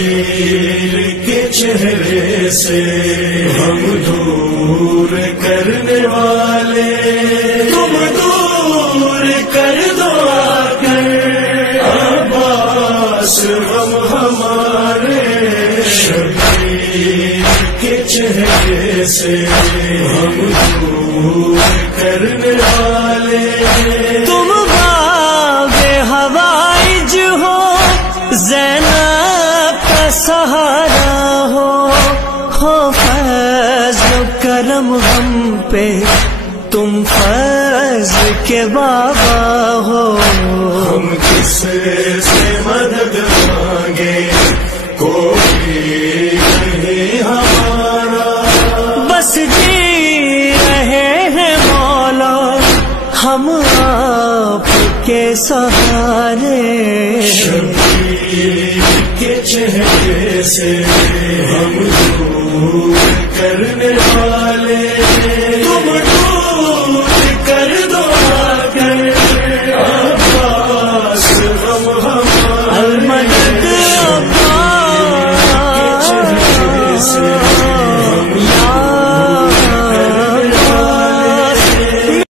شبیر کے چہرے سے ہم دور کرنے والے، تم دور کر دو آ کر عباس غم ہمارے، شبیر کے چہرے سے ہم دور کرنے والے، تم باب ہوائج ہو، زینب کا سہارا ہو فیض و کرم ہم پہ، تم فیض کے بابا ہو، ہم کس سے مدد مانگے کوئی نہیں ہمارا، بس جی رہے ہیں مولا ہم آپ کے سہارے، شبیر کے چہرے سے ہم دور کرنے والے،